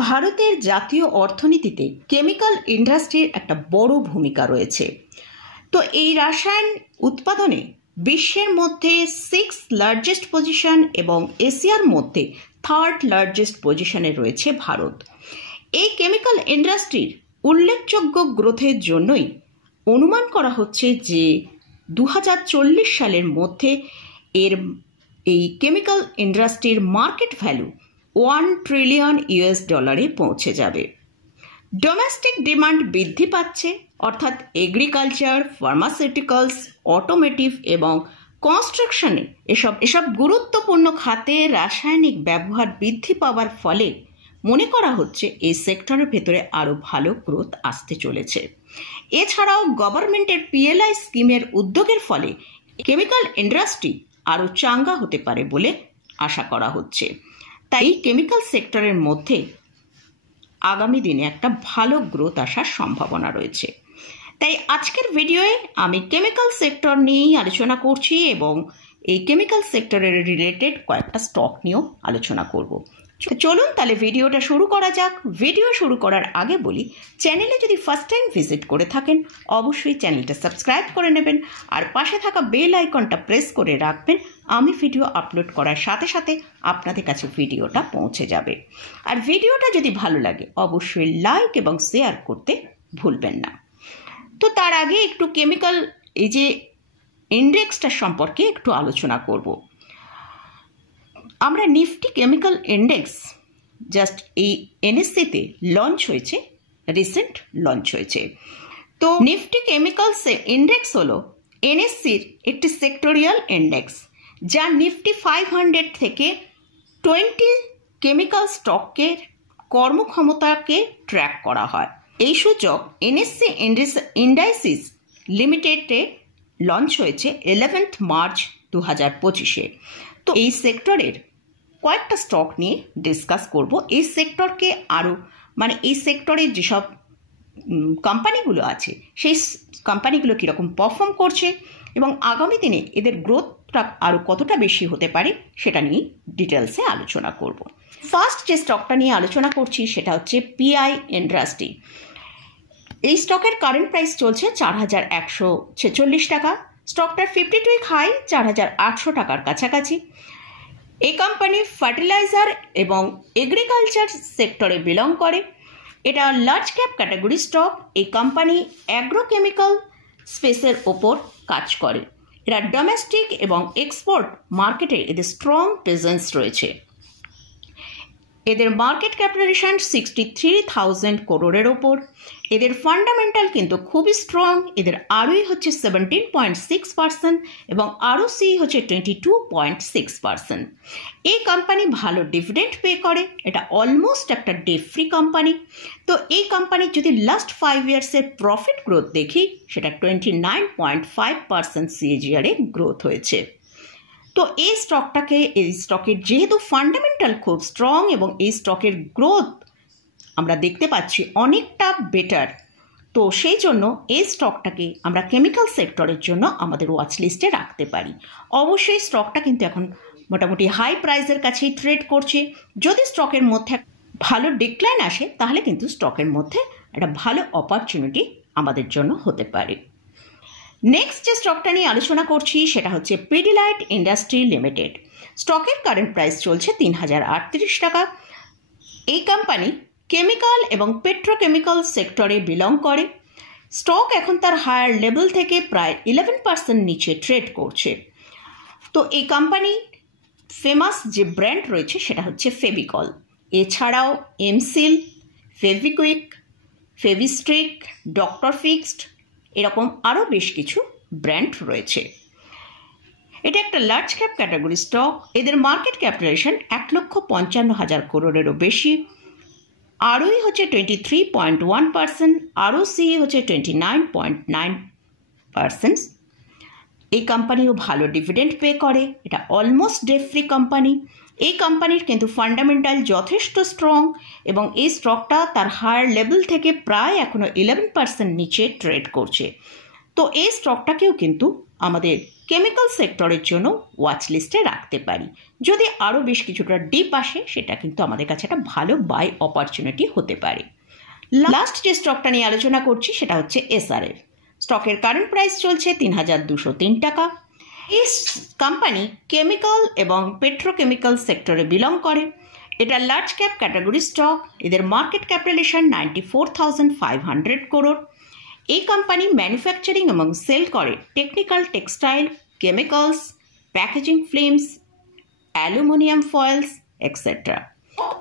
ভারতের জাতীয় অর্থনীতিতে কেমিক্যাল ইন্ডাস্ট্রির একটা বড় ভূমিকা রয়েছে। তো এই রাসায়ন উৎপাদনে বিশ্বের মধ্যে 6th লার্জেস্ট পজিশন এবং এশিয়ার মধ্যে 3rd লার্জেস্ট পজিশনে রয়েছে ভারত। এই কেমিক্যাল ইন্ডাস্ট্রির উল্লেখযোগ্য গ্রোথের জন্যই অনুমান করা হচ্ছে যে 2040 সালের মধ্যে এই কেমিক্যাল ইন্ডাস্ট্রির মার্কেট ভ্যালু $1 ট্রিলিয়ন পৌঁছে যাবে। ডোমেস্টিক ডিমান্ড বৃদ্ধি পাচ্ছে, অর্থাৎ এগ্রিকালচার, ফার্মাসিউটিক্যালস, অটোমেটিভ এবং কনস্ট্রাকশনে এসব গুরুত্বপূর্ণ খাতে রাসায়নিক ব্যবহার বৃদ্ধি পাওয়ার ফলে মনে করা হচ্ছে এই সেক্টরের ভেতরে আরও ভালো গ্রোথ আসতে চলেছে। এছাড়াও গভর্নমেন্টের PLI স্কিমের উদ্যোগের ফলে কেমিক্যাল ইন্ডাস্ট্রি আরও চাঙ্গা হতে পারে বলে আশা করা হচ্ছে। তাই কেমিক্যাল সেক্টরের মধ্যে আগামী দিনে একটা ভালো গ্রোথ আসার সম্ভাবনা রয়েছে। তাই আজকের ভিডিওয়ে আমি কেমিক্যাল সেক্টর নিয়েই আলোচনা করছি এবং এই কেমিক্যাল সেক্টরের রিলেটেড কয়েকটা স্টক নিয়েও আলোচনা করব। চলুন তাহলে ভিডিওটা শুরু করা যাক। ভিডিও শুরু করার আগে বলি, চ্যানেলে যদি ফার্স্ট টাইম ভিজিট করে থাকেন অবশ্যই চ্যানেলটা সাবস্ক্রাইব করে নেবেন আর পাশে থাকা বেল আইকনটা প্রেস করে রাখবেন। আমি ভিডিও আপলোড করার সাথে সাথে আপনাদের কাছে ভিডিওটা পৌঁছে যাবে। আর ভিডিওটা যদি ভালো লাগে অবশ্যই লাইক এবং শেয়ার করতে ভুলবেন না। তো তার আগে একটু কেমিক্যাল এই যে ইন্ডেক্সটা সম্পর্কে একটু আলোচনা করব। আমরা নিফটি কেমিক্যাল ইন্ডেক্স জাস্ট এই NSE-তে লঞ্চ হয়েছে, রিসেন্ট লঞ্চ হয়েছে। তো নিফটি কেমিক্যালস ইন্ডেক্স হলো NSE-র একটি সেক্টরিয়াল ইন্ডেক্স, যা নিফটি 500 থেকে 20 কেমিক্যাল স্টকের কর্মক্ষমতাকে ট্র্যাক করা হয়। এই সূচক NSE ইন্ডাইসিস লিমিটেডে লঞ্চ হয়েছে 11th মার্চ 2025-এ। তো এই সেক্টরের কয়েকটা স্টক নিয়ে ডিসকাস করব। এই সেক্টরকে আরও এই সেক্টরের যেসব কোম্পানিগুলো আছে সেই কোম্পানিগুলো কীরকম পারফর্ম করছে এবং আগামী দিনে এদের গ্রোথটা আরও কতটা বেশি হতে পারে সেটা নিয়ে ডিটেলসে আলোচনা করব। ফার্স্ট যে স্টকটা নিয়ে আলোচনা করছি সেটা হচ্ছে PI ইন্ডাস্ট্রি। এই স্টকের কারেন্ট প্রাইস চলছে 4146 টাকা। স্টকটার 52 উইক হাই 4800 টাকার কাছাকাছি। এই কোম্পানি ফার্টিলাইজার এবং এগ্রিকালচার সেক্টরে বিলং করে। এটা লার্জ ক্যাপ ক্যাটাগরি স্টক। এই কোম্পানি অ্যাগ্রোকেমিক্যাল স্পেসের ওপর কাজ করে। এরা ডোমেস্টিক এবং এক্সপোর্ট মার্কেটে এদের স্ট্রং প্রেজেন্স রয়েছে। এদের মার্কেট ক্যাপিটালাইজেশন 63,000 করোড়ের ওপর। এদের ফান্ডামেন্টাল কিন্তু খুবই স্ট্রং। এদের ROE হচ্ছে 17.6% এবং ROCE হচ্ছে 22.6%। এই কোম্পানি ভালো ডিভিডেন্ড পে করে। এটা অলমোস্ট একটা ডেট ফ্রি কোম্পানি। তো এই কোম্পানির যদি লাস্ট 5 ইয়ার্সের প্রফিট গ্রোথ দেখি সেটা 29.5% CAGR এ গ্রোথ হয়েছে। তো এই স্টকের যেহেতু ফান্ডামেন্টাল খুব স্ট্রং এবং এই স্টকের গ্রোথ আমরা দেখতে পাচ্ছি অনেকটা বেটার, তো সেই জন্য এই স্টকটাকে আমরা কেমিক্যাল সেক্টরের জন্য আমাদের ওয়াচ লিস্টে রাখতে পারি। অবশ্যই স্টকটা কিন্তু এখন মোটামুটি হাই প্রাইসের কাছেই ট্রেড করছে। যদি স্টকের মধ্যে ভালো ডিক্লাইন আসে তাহলে কিন্তু স্টকের মধ্যে একটা ভালো অপরচুনিটি আমাদের জন্য হতে পারে। নেক্সট যে স্টকটা নিয়ে আলোচনা করছি সেটা হচ্ছে পিডিলাইট ইন্ডাস্ট্রি লিমিটেড। স্টকের কারেন্ট প্রাইস চলছে 3038 টাকা। এই কোম্পানি কেমিক্যাল এবং পেট্রোকেমিক্যাল সেক্টরে বিলং করে। স্টক এখন তার হায়ার লেভেল থেকে প্রায় 11% নিচে ট্রেড করছে। তো এই কোম্পানি ফেমাস যে ব্র্যান্ড রয়েছে সেটা হচ্ছে ফেভিকল। এছাড়াও এমসিল, ফেভিকুইক, ফেভিস্ট্রিক, ডক্টর ফিক্সড এরকম আরও বেশ কিছু ব্র্যান্ড রয়েছে। এটা একটা লার্জ ক্যাপ ক্যাটাগরি স্টক। এদের মার্কেট ক্যাপিটালাইজেশন 1,55,000 করোড়েরও বেশি। ROE হচ্ছে 23.1%, ROCE হচ্ছে 29.9%। এই কোম্পানিও ভালো ডিভিডেন্ড পে করে। এটা অলমোস্ট ডেট ফ্রি কোম্পানি। এই কোম্পানির কিন্তু ফান্ডামেন্টাল যথেষ্ট স্ট্রং এবং এই স্টকটা তার হায়ার লেভেল থেকে প্রায় এখনও 11% নিচে ট্রেড করছে। তো এই স্টকটাকেও কিন্তু আমাদের কেমিক্যাল সেক্টরের জন্য ওয়াচ লিস্টে রাখতে পারি। যদি আরও বেশ কিছুটা ডিপ আসে সেটা কিন্তু আমাদের কাছে একটা ভালো বাই অপরচুনিটি হতে পারে। লাস্ট যে স্টকটা নিয়ে আলোচনা করছি সেটা হচ্ছে এসআরএফ। স্টকের কারেন্ট প্রাইস চলছে ৩,২০৩ টাকা। এই কোম্পানি কেমিক্যাল এবং পেট্রোকেমিক্যাল সেক্টরে বিলং করে। এটা লার্জ ক্যাপ ক্যাটাগরি স্টক। এদের মার্কেট ক্যাপিটালাইজেশন 94,500 করোড়। এই কোম্পানি ম্যানুফ্যাকচারিং এবং সেল করে technical textile, chemicals, packaging films, aluminium foils etcetera.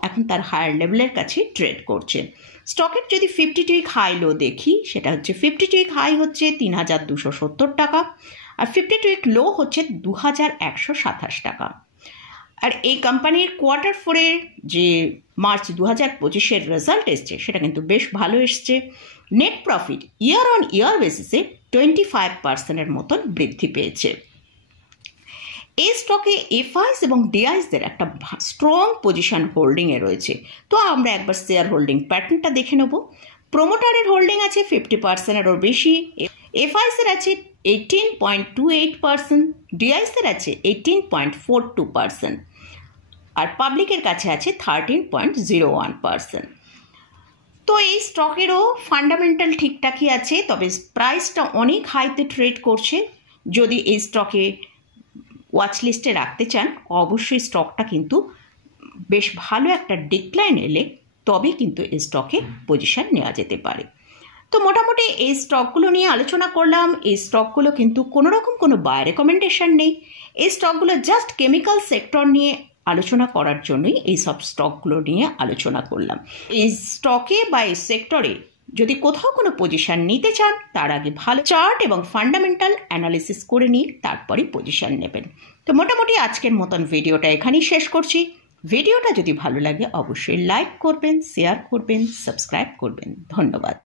এখন তার হায়ার লেভেলের কাছে ট্রেড করছে। স্টকের যদি 52 উইক হাই লো দেখি সেটা হচ্ছে 52 উইক হাই হচ্ছে ৩,২৭০ টাকা আর 52 উইক লো হচ্ছে 2,127 টাকা। আর এই কোম্পানির কোয়ার্টার 4-এর যে মার্চ 2025-এর রেজাল্ট এসছে সেটা কিন্তু বেশ ভালো এসছে। নেট প্রফিট ইয়ার অন ইয়ার বেসিসে 25%-এর মতন বৃদ্ধি পেয়েছে। এই স্টকে এফআইস এবং ডিআইসদের একটা স্ট্রং পজিশন হোল্ডিংয়ে রয়েছে। তো আমরা একবার শেয়ার হোল্ডিং প্যাটার্নটা দেখে নেব। প্রোমোটারের হোল্ডিং আছে 50%-এরও বেশি, এফআইসের আছে 18.28%, ডিআইসের আছে 18.42%, আর পাবলিকের কাছে আছে 13.01%। তো এই স্টকেরও ফান্ডামেন্টাল ঠিকঠাকই আছে, তবে প্রাইসটা অনেক হাইতে ট্রেড করছে। যদি এই স্টকে ওয়াচ লিস্টে রাখতে চান অবশ্যই স্টকটা কিন্তু বেশ ভালো একটা ডিক্লাইন এলে তবে কিন্তু এই স্টকে পজিশন নেওয়া যেতে পারে। তো মোটামুটি এই স্টকগুলো নিয়ে আলোচনা করলাম। এই স্টকগুলো কিন্তু কোনোরকম কোনো বাই রেকমেন্ডেশন নেই। এই স্টকগুলো জাস্ট কেমিক্যাল সেক্টর নিয়ে আলোচনা করার জন্যই এই সব স্টকগুলো নিয়ে আলোচনা করলাম। এই স্টকে বা এই সেক্টরে যদি কোথাও কোনো পজিশন নিতে চান তার আগে ভালো চার্ট এবং ফান্ডামেন্টাল অ্যানালিসিস করে নিয়ে তারপরে পজিশন নেবেন। তো মোটামুটি আজকের মতন ভিডিওটা এখানেই শেষ করছি। ভিডিওটা যদি ভালো লাগে অবশ্যই লাইক করবেন, শেয়ার করবেন, সাবস্ক্রাইব করবেন। ধন্যবাদ।